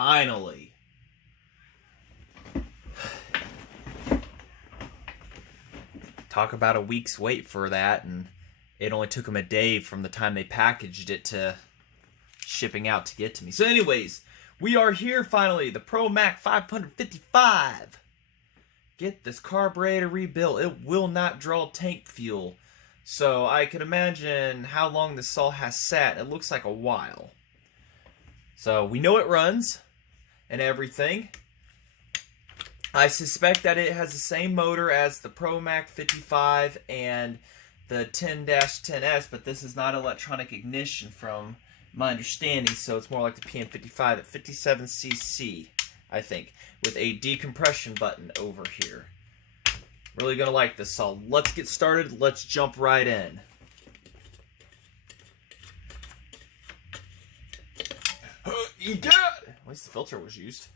Finally. Talk about a week's wait for that, and it only took them a day from the time they packaged it to shipping out to get to me. So anyways, we are here finally, the pm555. Get this carburetor rebuilt. It will not draw tank fuel. So I can imagine how long this all has sat. It looks like a while. So we know it runs and everything. I suspect that it has the same motor as the pm555 and the 10-10S, but this is not electronic ignition from my understanding, so it's more like the pm555 at 57cc, I think, with a decompression button over here. Really gonna like this, so let's get started. Let's jump right in. You got it! At least the filter was used.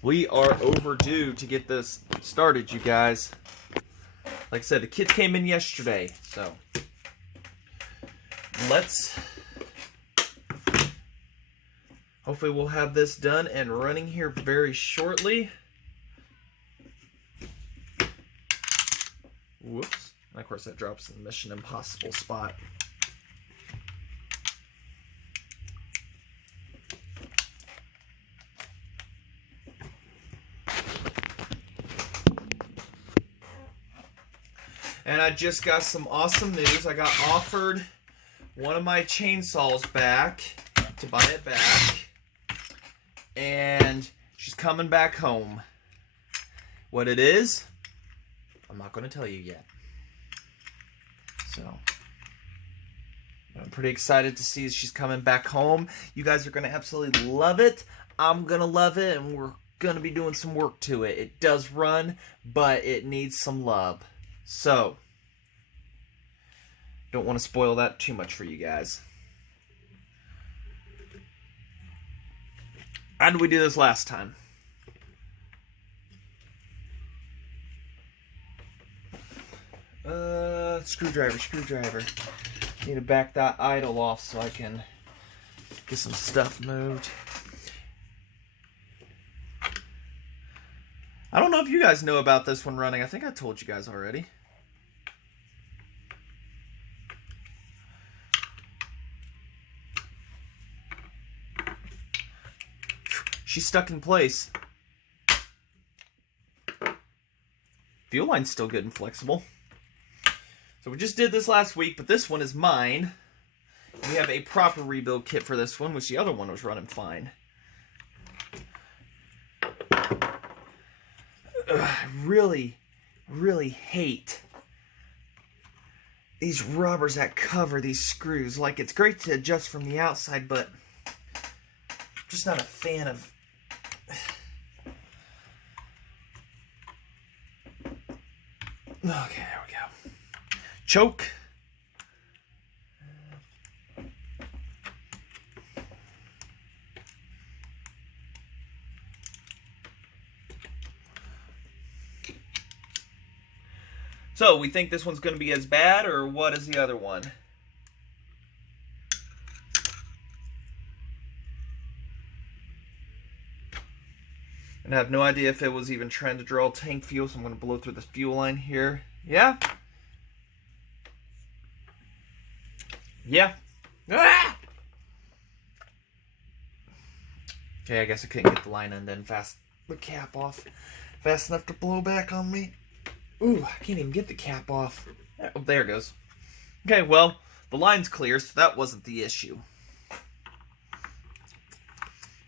We are overdue to get this started, you guys. Like I said, the kids came in yesterday, so let's... Hopefully we'll have this done and running here very shortly. Whoops. And of course that drops in the Mission Impossible spot. And I just got some awesome news. I got offered one of my chainsaws back, to buy it back. And she's coming back home. What it is, I'm not going to tell you yet. So, I'm pretty excited to see she's coming back home. You guys are going to absolutely love it. I'm going to love it, and we're going to be doing some work to it. It does run, but it needs some love. So, don't want to spoil that too much for you guys. How did we do this last time? Screwdriver. Need to back that idle off so I can get some stuff moved. I don't know if you guys know about this one running. I think I told you guys already. She's stuck in place. Fuel line's still good and flexible. So we just did this last week, but this one is mine. We have a proper rebuild kit for this one, which the other one was running fine. I really hate these rubbers that cover these screws. Like, it's great to adjust from the outside, but I'm just not a fan of... Okay, there we go. Choke. So, we think this one's going to be as bad, or what is the other one? And I have no idea if it was even trying to draw tank fuel, so I'm going to blow through this fuel line here. Yeah? Yeah. Ah! Okay, I guess I couldn't get the line undone the cap off fast enough to blow back on me. Ooh, I can't even get the cap off. Oh, there it goes. Okay, well, the line's clear, so that wasn't the issue.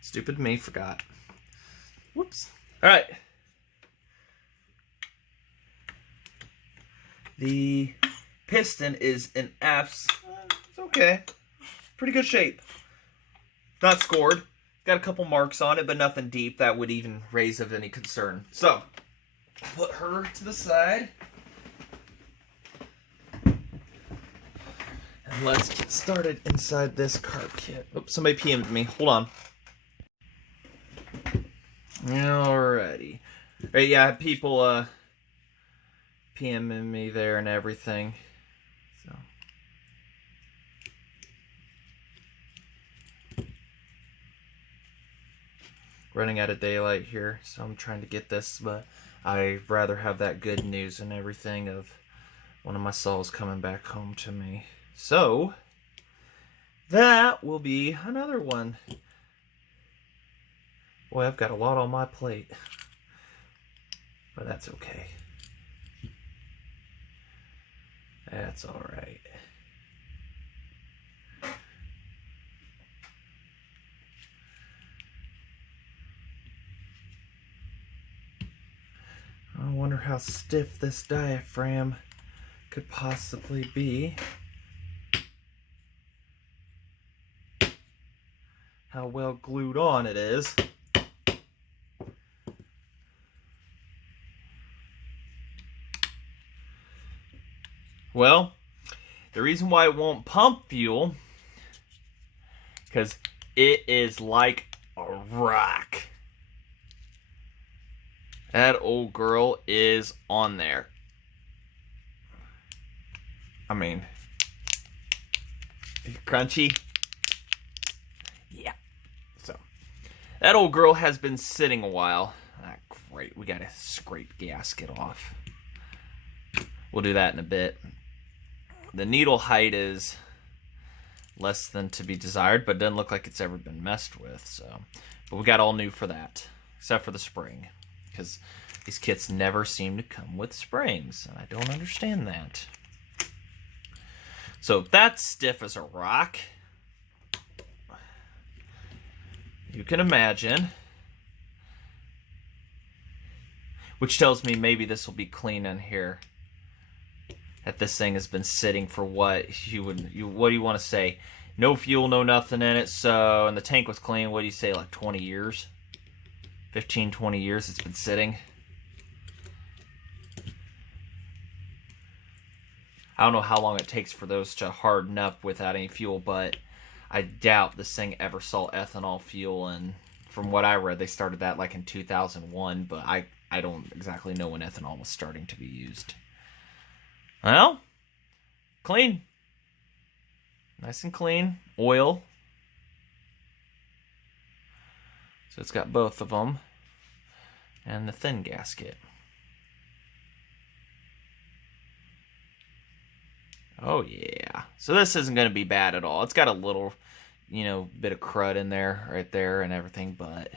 Stupid me, forgot. Whoops. Alright. The piston is in it's okay. Pretty good shape. Not scored. Got a couple marks on it, but nothing deep that would even raise of any concern. So, put her to the side. And let's get started inside this carb kit. Oops, somebody PM'd me. Hold on. Alrighty. Right, yeah, I had people PMing me there and everything. So running out of daylight here, so I'm trying to get this, but I'd rather have that good news and everything of one of my saws coming back home to me. So that will be another one. Boy, I've got a lot on my plate, but that's okay. That's all right. I wonder how stiff this diaphragm could possibly be. How well glued on it is. Well, the reason why it won't pump fuel, because it is like a rock. That old girl is on there. I mean, crunchy. Yeah. So, that old girl has been sitting a while. Ah, great. We gotta scrape gasket off. We'll do that in a bit. The needle height is less than to be desired, but it doesn't look like it's ever been messed with. So, but we got all new for that, except for the spring, because these kits never seem to come with springs, and I don't understand that. So that's stiff as a rock. You can imagine. Which tells me maybe this will be clean in here. That this thing has been sitting for what what do you want to say? No fuel, no nothing in it. So, and the tank was clean. What do you say, like 20 years? 15, 20 years it's been sitting. I don't know how long it takes for those to harden up without any fuel, but I doubt this thing ever saw ethanol fuel. And from what I read, they started that like in 2001, but I don't exactly know when ethanol was starting to be used. Well, clean. Nice and clean. Oil. So it's got both of them. And the thin gasket. Oh yeah. So this isn't going to be bad at all. It's got a little, bit of crud in there, right there and everything, but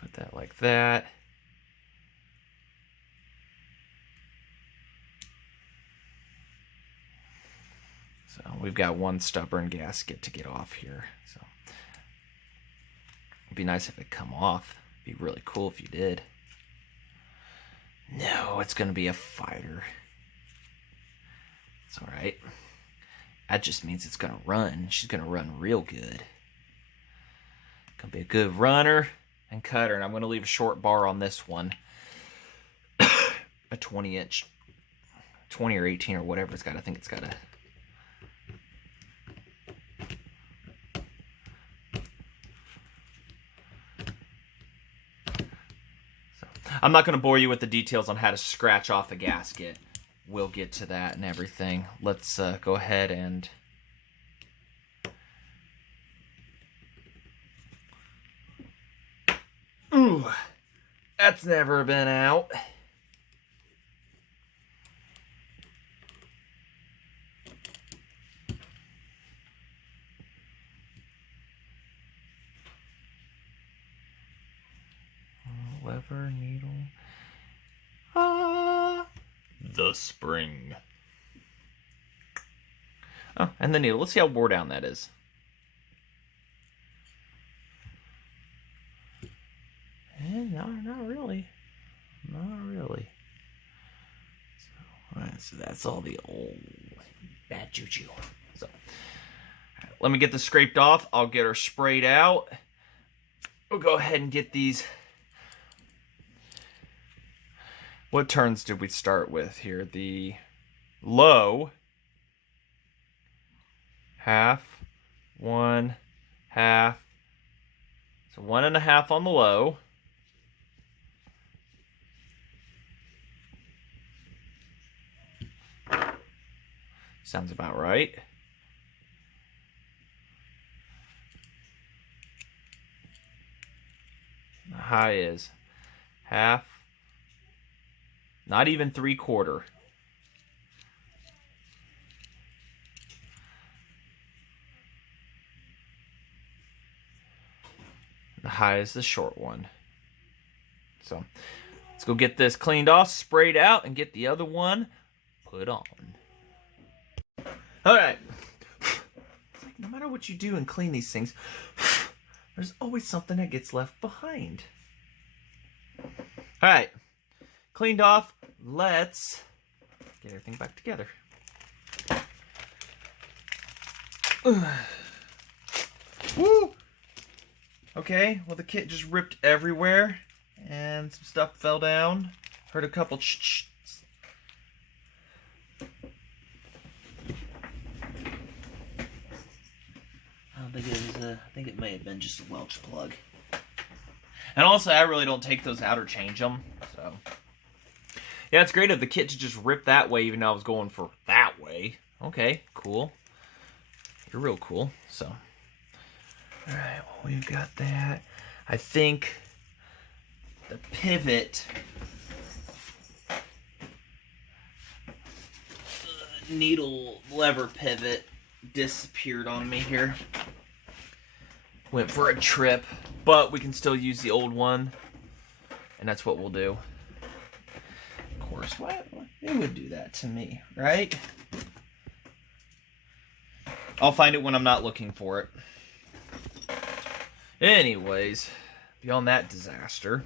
put that like that. So we've got one stubborn gasket to get off here. So it'd be nice if it come off. It'd be really cool if you did. No, it's going to be a fighter. It's alright. That just means it's going to run. She's going to run real good. Going to be a good runner and cutter. And I'm going to leave a short bar on this one. A 20-inch. 20 or 18 or whatever it's got. I think it's got a... I'm not going to bore you with the details on how to scratch off a gasket. We'll get to that and everything. Let's go ahead and... Ooh, that's never been out. Lever, needle. The spring. Oh, and the needle. Let's see how wore down that is. No, not really. Not really. So, alright, so that's all the old bad juju. So, right, let me get this scraped off. I'll get her sprayed out. We'll go ahead and get these. What turns did we start with here? The low, half, 1, half. So 1.5 on the low. Sounds about right. high is half, not even 3/4. The high is the short one. So let's go get this cleaned off, sprayed out, and get the other one put on. All right. It's like no matter what you do and clean these things, there's always something that gets left behind. All right. Cleaned off. Let's get everything back together. Woo! Okay, well the kit just ripped everywhere and some stuff fell down. Heard a couple ch-ch. I think it may have been just a Welch plug. And also, I really don't take those out or change them. So, yeah, it's great of the kit to just rip that way, even though I was going for that way. Okay, cool. You're real cool. So, all right, well, we've got that. I think the pivot needle lever pivot disappeared on me here. Went for a trip, but we can still use the old one, and that's what we'll do. Of course, what? It would do that to me, right? I'll find it when I'm not looking for it. Anyways, beyond that disaster.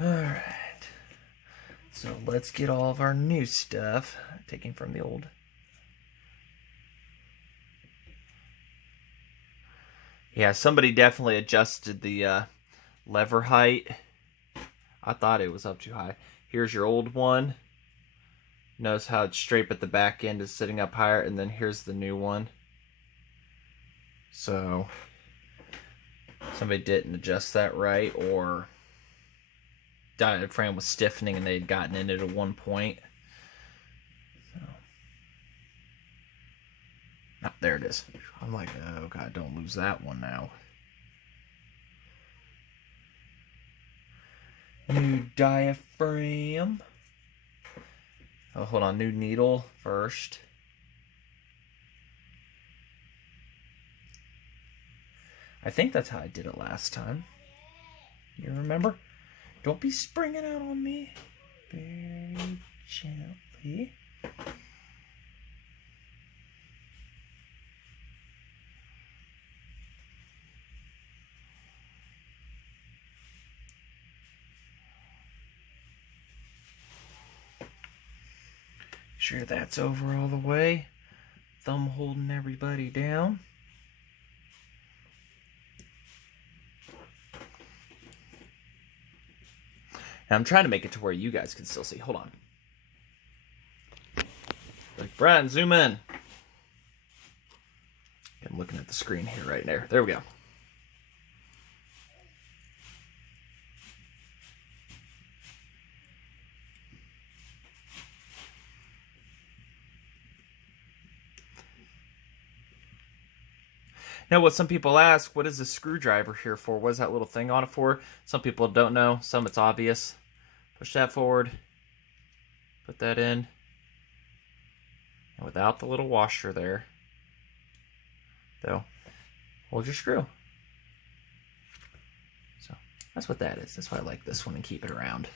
Alright. So let's get all of our new stuff taken from the old. Yeah, somebody definitely adjusted the lever height. I thought it was up too high. Here's your old one. Notice how it's straight, but the back end is sitting up higher. And then here's the new one. So somebody didn't adjust that right, or diaphragm was stiffening and they had gotten in it at one point. So. Oh, there it is. I'm like, oh god, don't lose that one now. New diaphragm. Oh, hold on, new needle first. I think that's how I did it last time. You remember? Don't be springing out on me. Very gently. Sure that's over all the way. Thumb holding everybody down. And I'm trying to make it to where you guys can still see. Hold on. Like, Brian, zoom in. I'm looking at the screen here right there. There we go. Now, what some people ask, what is the screwdriver here for? What is that little thing on it for? Some people don't know. Some it's obvious. Push that forward. Put that in. And without the little washer there, though, hold your screw. So that's what that is. That's why I like this one and keep it around.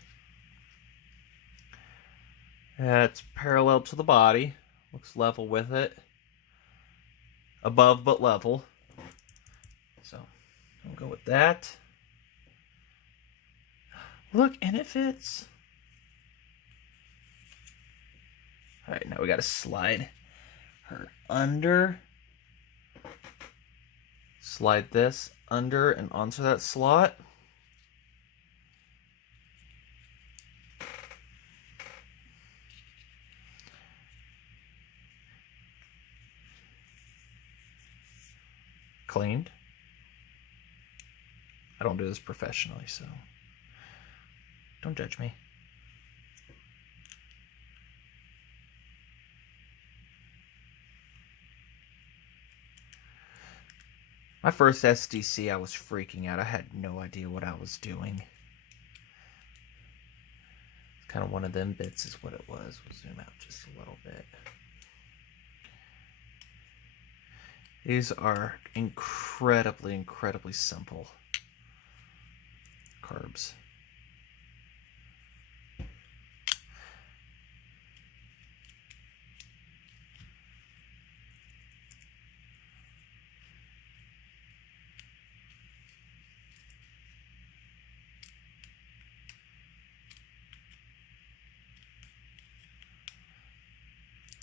It's parallel to the body. Looks level with it. Above but level. So we'll go with that. Look, and it fits. All right, now we got to slide her under. Slide this under and onto that slot. Cleaned. I don't do this professionally, so don't judge me. My first SDC, I was freaking out. I had no idea what I was doing. It's kind of one of them bits is what it was. We'll zoom out just a little bit. These are incredibly, incredibly simple carbs.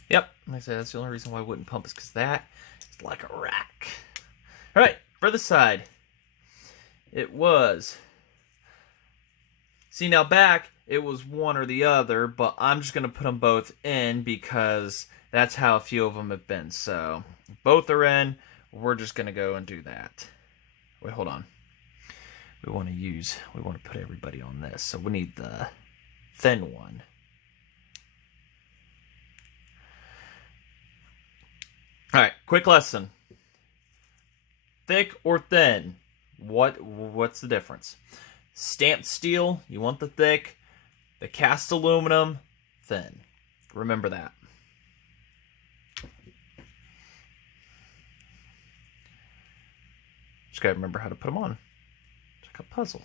Yep, like I said, that's the only reason why I wouldn't pump is because that is like a rack. All right, for the side, it was. See, now back, it was one or the other, but I'm just going to put them both in because that's how a few of them have been. So, both are in. We're just going to go and do that. Wait, hold on. We want to put everybody on this. So, we need the thin one. All right, quick lesson. Thick or thin? What's the difference? Stamped steel, you want the thick. The cast aluminum, thin. Remember that. Just gotta remember how to put them on. It's like a puzzle.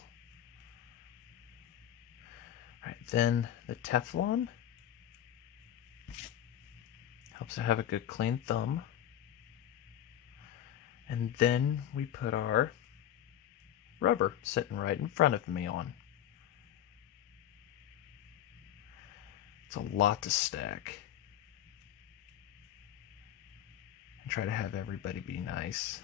All right, then the Teflon helps to have a good clean thumb. And then we put our rubber sitting right in front of me on. It's a lot to stack. And try to have everybody be nice.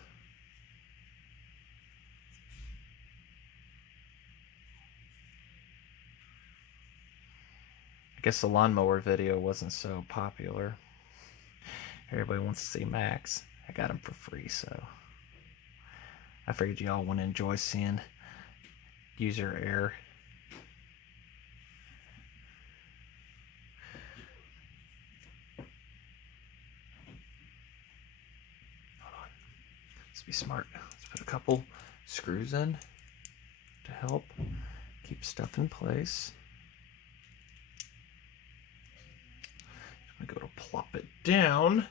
I guess the lawnmower video wasn't so popular. Everybody wants to see Max. I got him for free, so I figured y'all want to enjoy seeing user error. Hold on. Let's be smart. Let's put a couple screws in to help keep stuff in place. I'm going to go to plop it down.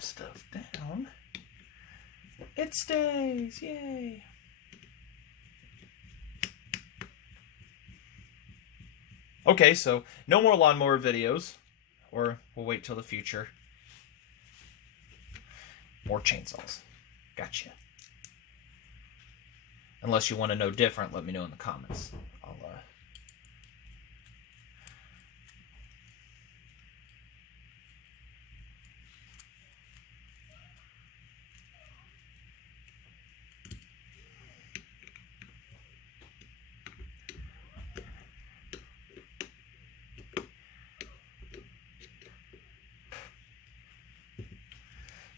Stuff down. It stays, yay! Okay, so no more lawnmower videos, or we'll wait till the future. More chainsaws. Gotcha. Unless you want to know different, let me know in the comments.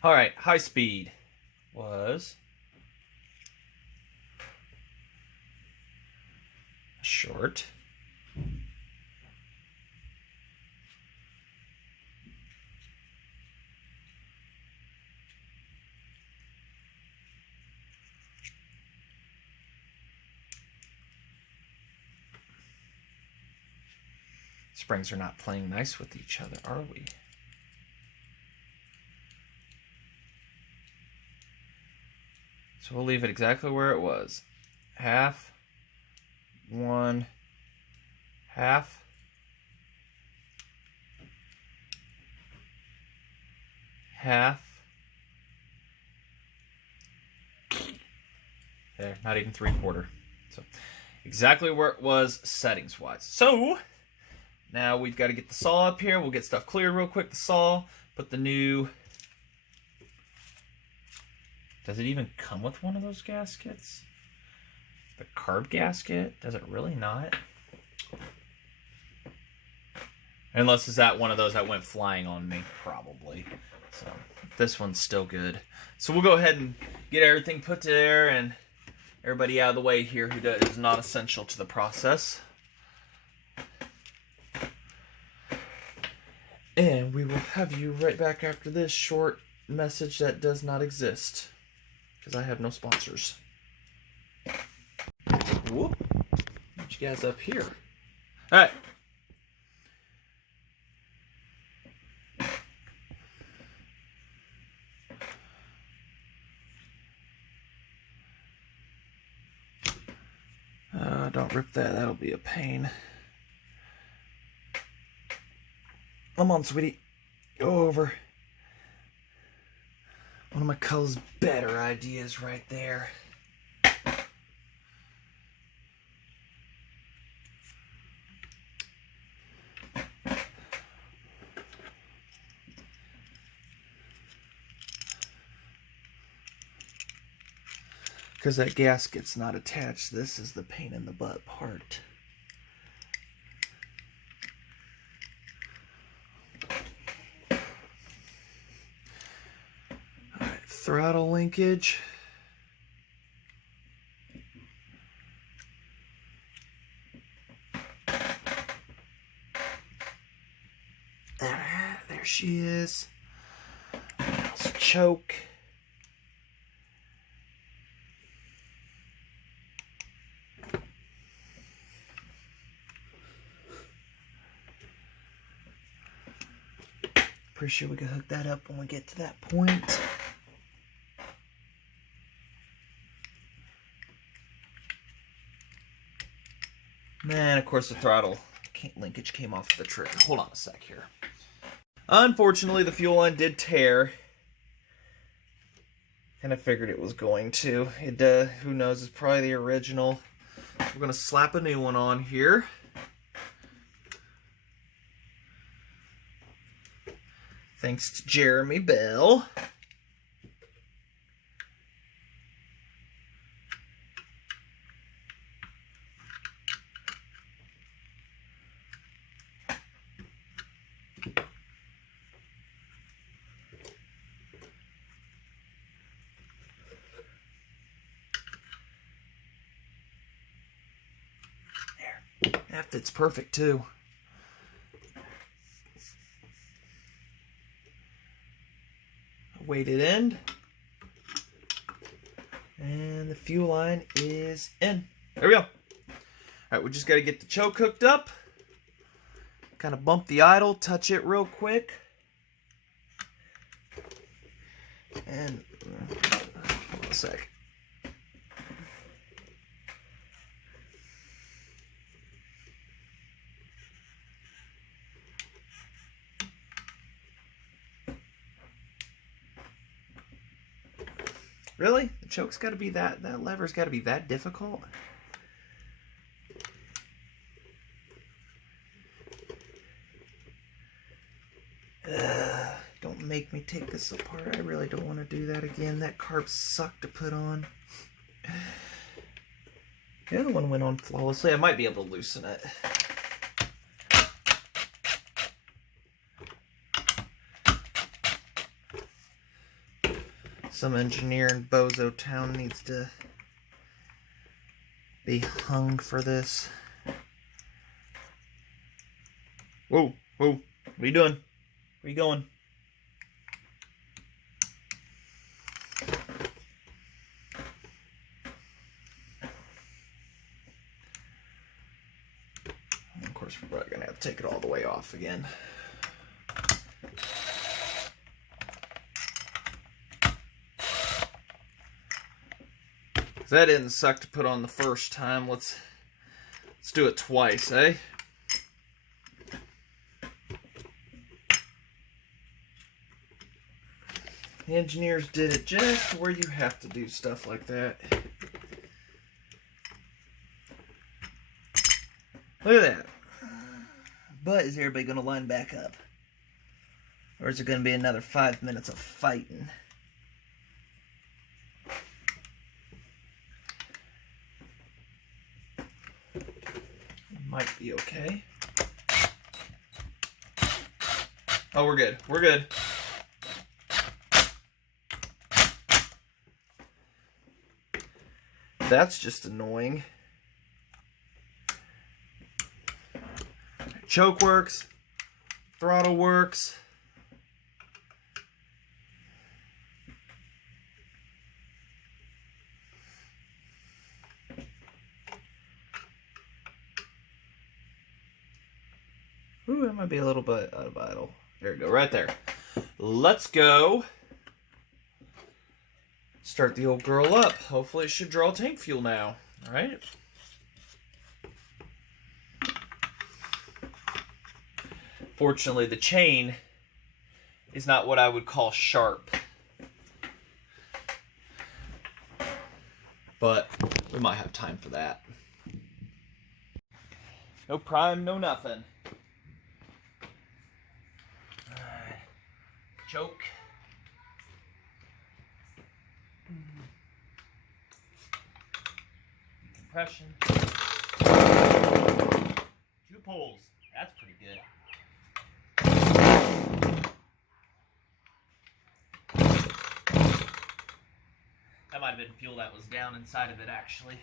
All right, high speed was short. Springs are not playing nice with each other, are we? So we'll leave it exactly where it was. Half, one, half, half. There, not even 3/4. So exactly where it was settings wise. So now we've got to get the saw up here. We'll get stuff cleared real quick. The saw, put the new. Does it even come with one of those gaskets? The carb gasket? Does it really not? Unless is that one of those that went flying on me, probably. So this one's still good. So we'll go ahead and get everything put there and everybody out of the way here who is not essential to the process. And we will have you right back after this short message that does not exist, because I have no sponsors. Whoop. Get you guys up here. Alright. Don't rip that. That'll be a pain. Come on, sweetie. Go over. One of McCulloch's better ideas right there. Because that gasket's not attached. This is the pain in the butt part. Alright, throttle linkage. There she is. Let's choke. Pretty sure we can hook that up when we get to that point. And of course the throttle linkage came off the trigger. Hold on a sec here. Unfortunately, the fuel line did tear. And I figured it was going to. Who knows, it's probably the original. We're going to slap a new one on here. Thanks to Jeremy Bell. There. That fits perfect too. Weighted end, and the fuel line is in. There we go. All right, we just got to get the choke hooked up, kind of bump the idle, touch it real quick, and hold on a sec. Really? The choke's got to be that lever's got to be that difficult? Don't make me take this apart. I really don't want to do that again. That carb sucked to put on. The other one went on flawlessly. I might be able to loosen it. Some engineer in Bozo Town needs to be hung for this. Whoa, whoa, what are you doing? Where are you going? And of course, we're probably going to have to take it all the way off again. That didn't suck to put on the first time. Let's do it twice, eh? The engineers did it just where you have to do stuff like that. Look at that. But is everybody going to line back up? Or is it going to be another 5 minutes of fighting? Might be okay. Oh, we're good. We're good. That's just annoying. Choke works. Throttle works. Ooh, that might be a little bit out of idle. There we go, right there. Let's go start the old girl up. Hopefully it should draw tank fuel now. All right. Fortunately, the chain is not what I would call sharp. But we might have time for that. No prime, no nothing. Choke. Compression. 2 pulls. That's pretty good. That might have been fuel that was down inside of it, actually.